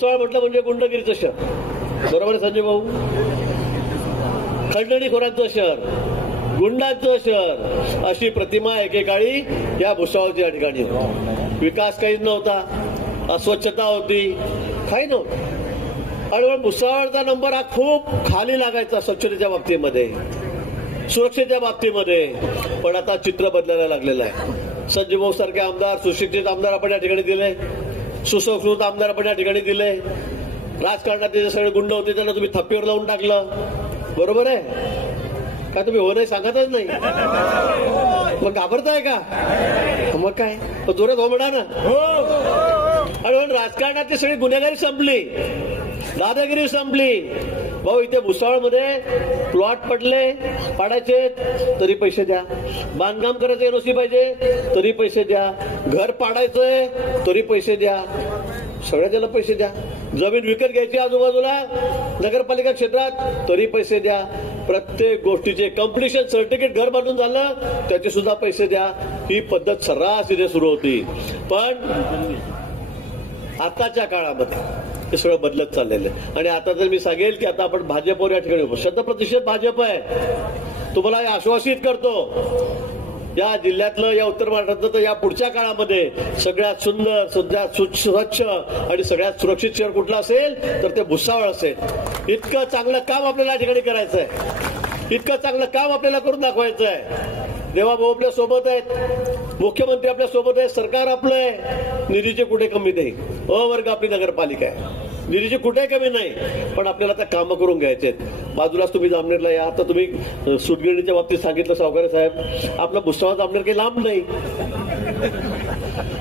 भुसावळ म्हटलं म्हणजे गुंडगिरीचं शहर, बरोबर आहे संजय भाऊ? खंडणीखोरांचं शहर, गुंडांचं शहर, अशी प्रतिमा एकेकाळी या भुसावळच्या या ठिकाणी होती. विकास काहीच नव्हता, अस्वच्छता होती, काही नव्हतं. आणि भुसावळचा नंबर हा खूप खाली लागायचा स्वच्छतेच्या बाबतीमध्ये, सुरक्षेच्या बाबतीमध्ये. पण आता चित्र बदलायला लागलेलं आहे. संजय भाऊ सारखे आमदार, सुशिक्षित आमदार आपण या ठिकाणी दिले, सुसंस्कृत आमदार आपण या ठिकाणी दिले. राजकारणात जे सगळे गुंड होते त्यांना तुम्ही थप्पीवर लावून टाकलं, बरोबर आहे का? तुम्ही हो नाही सांगतच नाही, मग घाबरताय का? मग काय जोरात हो म्हणा ना. आणि म्हणून राजकारणातली सगळी गुन्हेगारी संपली, दादागिरी संपली. भाऊ इथे भुसावळमध्ये प्लॉट पाडायचे तरी पैसे द्या, बांधकाम करायचं एनओसी पाहिजे तरी पैसे द्या, घर पाडायचंय तरी पैसे द्या, सगळ्याला पैसे द्या. जमीन विकत घ्यायची आजूबाजूला नगरपालिका क्षेत्रात तरी पैसे द्या. प्रत्येक गोष्टीचे कम्प्लिशन सर्टिफिकेट घर बांधून झालं त्याचे सुद्धा पैसे द्या. ही पद्धत सर्रास इथे सुरू होती. पण आताच्या काळामध्ये हे सगळं बदलत चाललेलं आहे. आणि आता तर मी सांगेल की आता आपण भाजपवर या ठिकाणी 100% भाजप आहे. तुम्हाला हे आश्वासित करतो, या जिल्ह्यातलं, या उत्तर महाराष्ट्रातलं तर या पुढच्या काळामध्ये सगळ्यात सुंदर, सगळ्यात स्वच्छ आणि सगळ्यात सुरक्षित शहर कुठलं असेल तर ते भुसावळ असेल. इतकं चांगलं काम आपल्याला या ठिकाणी करायचं आहे, इतकं चांगलं काम आपल्याला करून दाखवायचं आहे. देवाभाऊ आपल्या सोबत आहेत, मुख्यमंत्री आपल्या सोबत आहे, सरकार आपलं आहे. निधीचे कुठे कमी नाही, वर्ग आपली नगरपालिका आहे, निधीची कुठे कमी नाही. पण आपल्याला आता कामं करून घ्यायचे आहेत. बाजूलाच तुम्ही जामनेरला या. आता तुम्ही सुतगिरणीच्या बाबतीत सांगितलं सावकारे साहेब, आपला भुसावळ जामनेर काही लांब नाही,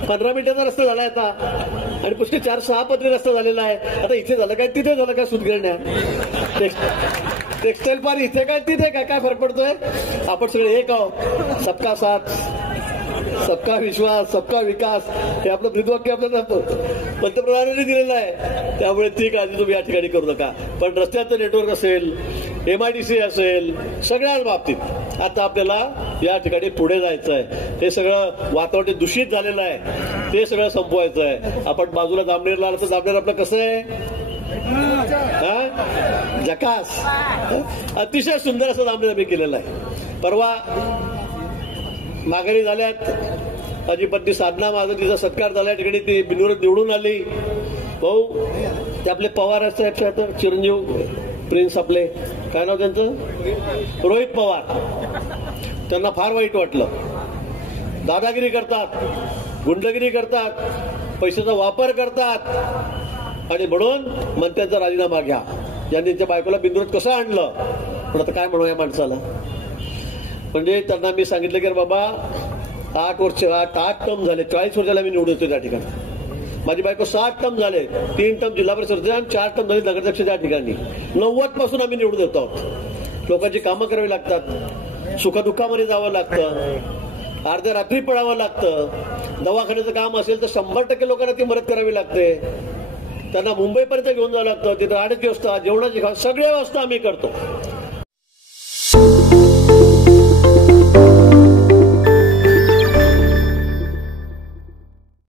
15 मिनिटाचा रस्ता झाला आता. आणि पुष्कळ 4-6 पदरी रस्ता झालेला आहे. आता इथे झालं काय तिथे झालं काय? सुतगिरण्या, टेक्सटाईल पार्क इथे काय तिथे काय, काय फरक पडतोय? आपण सगळे एक आहोत. सबका साथ, सबका विश्वास, सबका विकास हे आपलं ब्रीदवाक्य आपल्याला पंतप्रधानांनी दिलेलं आहे. त्यामुळे ती काळजी तुम्ही या ठिकाणी करू नका. पण रस्त्याचं नेटवर्क असेल, MIDC असेल, सगळ्याच बाबतीत आता आपल्याला या ठिकाणी पुढे जायचं आहे. हे सगळं वातावरण दूषित झालेलं आहे, ते सगळं संपवायचं आहे. आपण बाजूला जामनेरला आलं तर जामनेर आपलं कसं आहे? जकास, अतिशय सुंदर असं जामनेर आम्ही केलेलं आहे. परवा माघारी झाल्यात, माझी पत्नी साधना, माझा तिचा सत्कार झाला ठिकाणी, ती बिनविरोध निवडून आली. भाऊ ते आपले पवार साहेब, चिरंजीव प्रिन्स, आपले काय नाव त्यांचं, रोहित पवार, त्यांना फार वाईट वाटलं. दादागिरी करतात, गुंडगिरी करतात, पैशाचा वापर करतात आणि म्हणून मंत्र्यांचा राजीनामा घ्या. यांनी त्यांच्या बायकोला बिनविरोध कसं आणलं. पण आता काय म्हणू या माणसाला? म्हणजे त्यांना मी सांगितलं की बाबा 8 टर्म झाले, 40 वर्षाला मी निवडून येतो त्या ठिकाणी. माझी बायको 60 टर्म झाले, 3 टर्म जिल्हा परिषद आणि 4 टर्म झाले नगराध्यक्ष त्या ठिकाणी. 90 पासून आम्ही निवडून येतो आहोत. लोकांची कामं करावी लागतात, सुखदुःखामध्ये जावं लागतं, अर्ध्या रात्री पडावं लागतं. दवाखान्याचं काम असेल तर 100% लोकांना ती मदत करावी लागते. त्यांना मुंबईपर्यंत घेऊन जावं लागतं, तिथं राहण्याची व्यवस्था, जेवणाची सगळी व्यवस्था आम्ही करतो.